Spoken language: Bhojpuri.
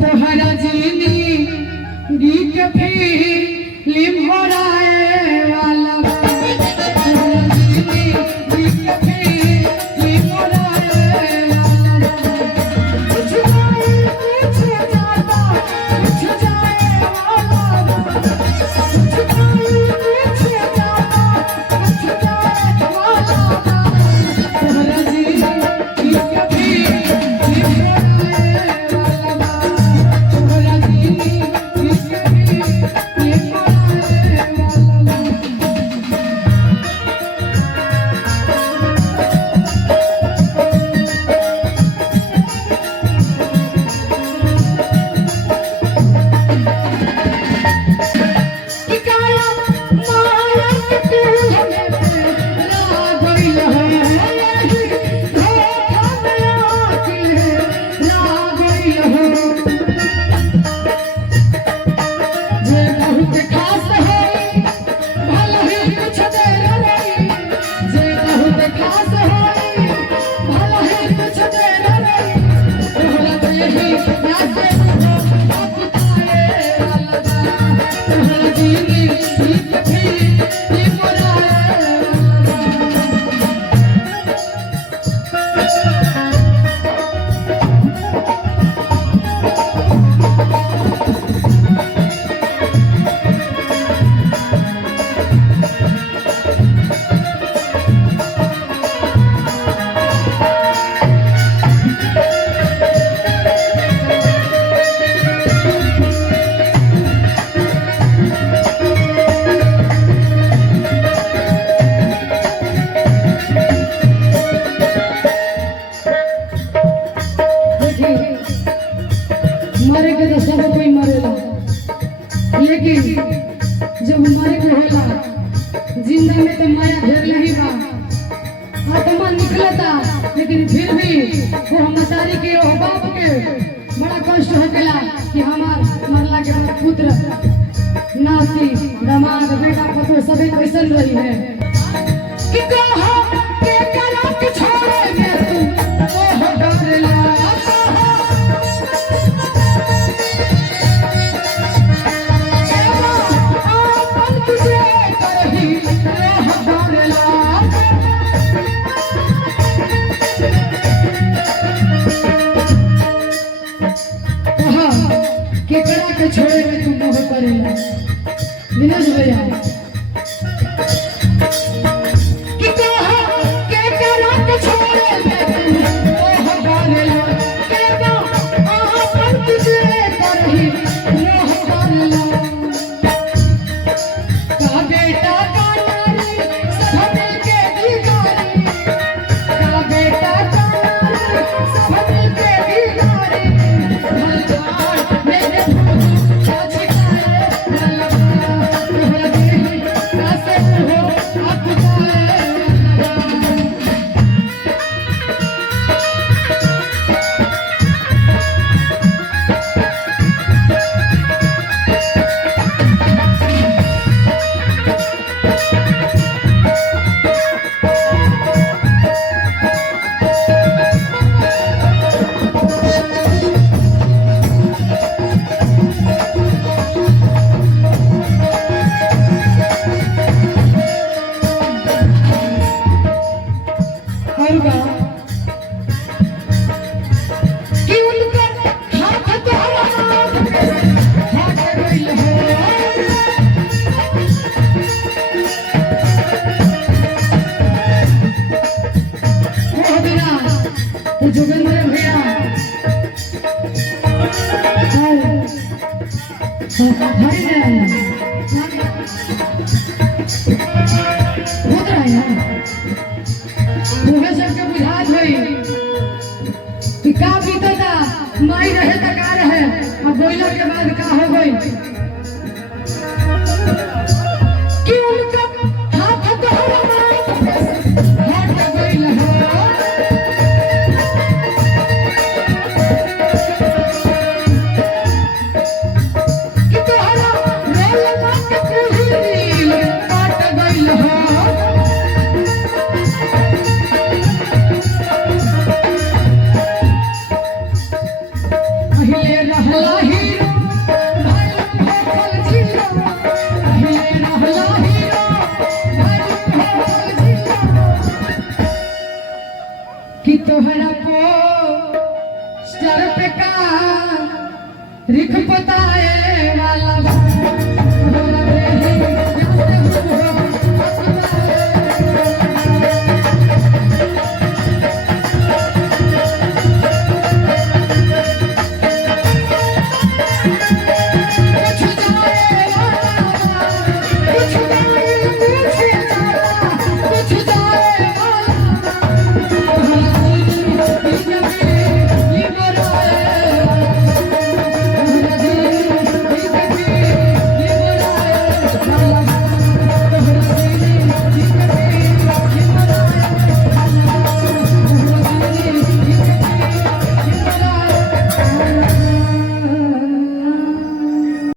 तोहरा जिंदगी के फिल्म हो रहे वाला तोहरा जिंदगी के फिल्म हो रहे वाला कुछ जाए कुछ जाता कुछ जाए वाला कुछ जाए कुछ जाता कुछ जाए वाला तोहरा जिंदगी के फिल्म हो रहे वाला तोहरा जिंदगी के फिल्म हो रहे वाला काया माया के तूने ला गइल है धोखा में आके ला गइल है जे बहुत खास है भला ही कुछ देर रही जे बहुत खास है भला ही कुछ देर रही तोहरा देही रास्ते आप तारे वाला तोहरा जिंदगी के फिल्म हो रहे मरे के तो सब कोई मरेला लेकिन जब मरे के होला जिंदा में तो माया घेर ही बा आत्मा निकलता लेकिन फिर भी वो मतारी के वो बाप के बड़ा कष्ट होकेला कि हमार मरला के बाद पुत्र नाती दामाद बेटा पतो सबे कैसन रही है कि कहो के करा के छोड़े में तू ओह डरला केकरा के छोड़े में तुम मोह करेला दिनेश भैया कि कहो केकरा के छोड़े में तुम मोह करेला केना अपन तुझे करही मोह करेला का बेटा का नारी सब मिलके बिगाड़ी का बेटा का नारी सब मिलके बिगाड़ी कि उनका हाथ तोहरा हाथ गइल है वो बिना तो जोगेंद्र भैया हरी बहुत रहा मुझे सबके बुझात हुई कि का बीतता माई रहे त का रहे अब बोइलर के बाद का हो गई कि उनका हाथ तोहरा हाथ गइल है कि तोहरा रेल मत कुहिल काट गइल है पहले रहला हीरो भइल होखल जीरो पहले रहला हीरो भइल होखल जीरो कि तोहरा पोस्टर पे का लिख बताए